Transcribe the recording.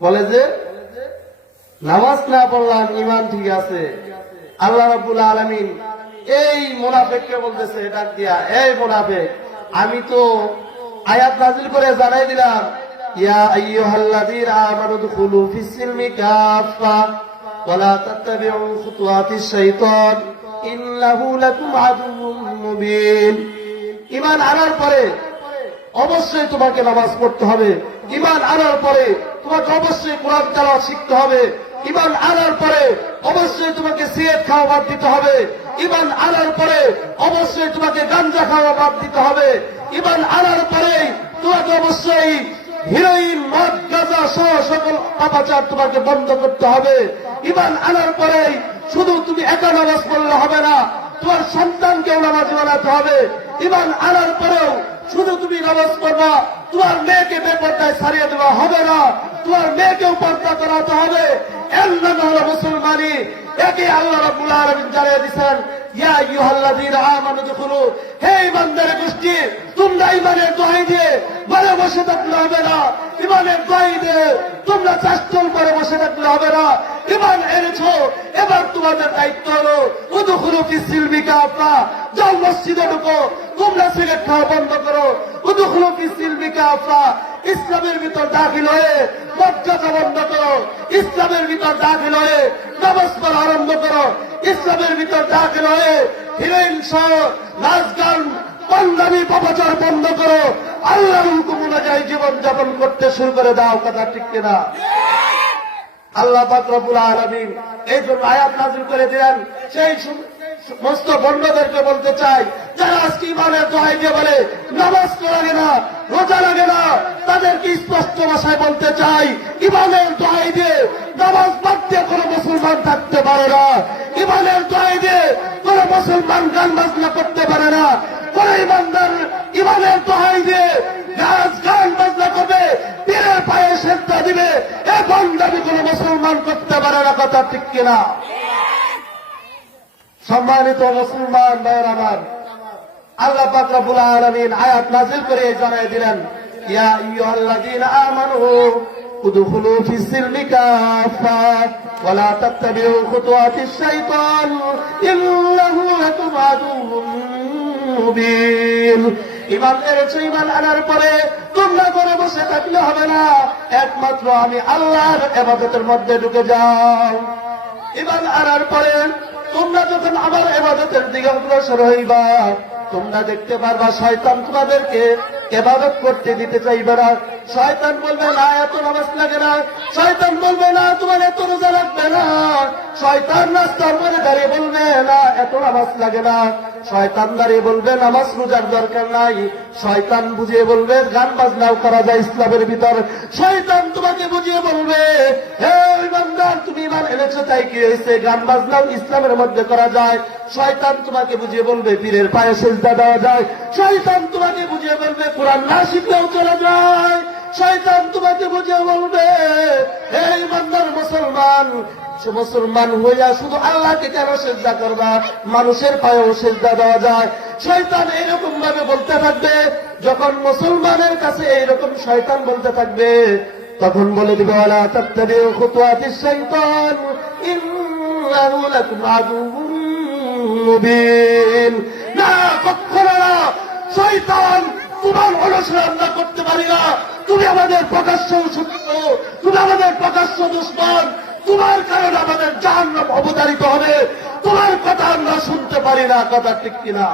বলে যে, নামাজ না পড়লাম ইমান ঠিক আছে। আল্লাহ রাব্বুল আলামিন এই মুনাফেককে বলতেছে, ডাক দিয়া, এই মুনাফেক, আমি তো আয়াত নাজিল করে জানাই দিলাম ঈমান আনার পরে অবশ্যই তোমাকে নামাজ পড়তে হবে। ইমান আনার পরে তোমাকে অবশ্যই কোরআন তেলাওয়াত শিখতে হবে। ইমান আনার পরে অবশ্যই তোমাকে সিগারেট খাওয়া বাদ দিতে হবে। ইমান আনার পরে অবশ্যই তোমাকে গাঞ্জা খাওয়া বাদ দিতে হবে। ইমান আনার পরে তোমাকে অবশ্যই হিরোইন, মদ, গাঁজা সহ সকল পাপাচার তোমাকে বন্ধ করতে হবে। ইমান আনার পরেই শুধু তুমি একা নামাজ পড়লে হবে না, তোমার সন্তানকেও নামাজ বানাতে হবে। ইমান আনার পরেও শুধু তুমি নামাজ পড়বা, তোমার মেয়েকে বেপর্দায় সারিয়ে দেওয়া হবে না। তোমার মেয়েকেও পর্দা করাতে হবে। এর নাম হলো মুসলমানি। একে আল্লাহ রাব্বুল আলামিন জানিয়ে গোষ্ঠী, তোমরা ইমান এবার দায়িত্ব আপনা। যাও মসজিদে ঢুকো, তোমরা খাওয়া বন্ধ করো। ইসলামের ভিতর দাখিল হয়ে মর্যাদা বন্ধ করো। ইসলামের ভিতর দাখিল হয়ে পড়া আরম্ভ করো। ইসলামের ভিতর দাখিল হয়ে হিরোইন সহ নাচ গান পাঞ্জাবি পাপাচার বন্ধ করো। আল্লাহর হুকুম অনুযায়ী জীবন যাপন করতে শুরু করে দাও, কথা ঠিক কিনা? আল্লাহ পাত্রপুল আলমিন এই জন্য আয়াত নাজিল করে দিলেন। সেই সম- সমস্ত বন্ধদেরকে বলতে চাই, যারা আজকে ইমানের দোহাই দিয়ে বলে নামাজ তো লাগে না, রোজা লাগে না, তাদেরকে স্পষ্ট ভাষায় বলতে চাই, ইমানের দোহাই দিয়ে নামাজ বাদ দিয়ে কোনো মুসলমান থাকতে পারে না, ইমানের দোহাই দিয়ে কোনো মুসলমান গান বাজনা করতে পারে না, কোন ইমানদার ইমানের দোহাই দিয়ে গাছ গান বাজনা করবে পীরের পায়ে সেদ্ধা দিবে এখন দাবি কোন মুসলমান করতে পারে না, কথা ঠিক কিনা? সম্মানিত মুসলমান ভাইয়ের আল্লাহ পাক রব্বুল আলামিন আয়াত নাযিল করে জানাই দিলেন আমানু ইমান আনার পরে তোমরা করে বসে থাকলে হবে না, একমাত্র আমি আল্লাহর এবাদতের মধ্যে ঢুকে যাও। ইমান আনার পরে তোমরা যখন আমার এবাদতের দিকে অগ্রসর হইবা তোমরা দেখতে পারবা শয়তান তোমাদেরকে এবাদত করতে দিতে চাইবে না। শয়তান বলবে, না, এত নামাজ লাগে না। শয়তান বলবে, না, তোমার এত রোজা লাগবে না। শয়তান রাস্তার মনে দাঁড়িয়ে বলবে, না, এত নামাজ লাগে না। শয়তান দাঁড়িয়ে বলবে, নামাজ রোজার দরকার নাই। শয়তান বুঝিয়ে বলবে, গান বাজনাও করা যায় ইসলামের ভিতর। শয়তান তোমাকে বুঝিয়ে বলবে, হে ইমানদার তাই কি হয়েছে? গান বাজনাও ইসলামের মধ্যে করা যায়। শয়তান তোমাকে বুঝিয়ে বলবে, পীরের পায়ে সেজদা দেওয়া যায়। শয়তান তোমাকে বুঝিয়ে বলবে, কোরআন না শিখলেও চলে যায়। শয়তান তোমাকে বুঝিয়ে বলবে ইমানদার মুসলমান মুসলমান হইয়া শুধু আল্লাহকে কেন সেজদা করবা? মানুষের পায়েও সেজদা দেওয়া যায়। শয়তান এইরকম ভাবে বলতে থাকবে, যখন মুসলমানের কাছে এইরকম শয়তান বলতে থাকবে তখন বলে দিবে তোমার অনুসরণ করতে পারি না। তুমি আমাদের প্রকাশ্য শত্রু, তুমি আমাদের প্রকাশ্য দুশ্মন, তোমার কারণে আমাদের জাহান্নাম অবতারিত হবে। তোমার কথা আমরা শুনতে পারি না, কথা ঠিক কিনা।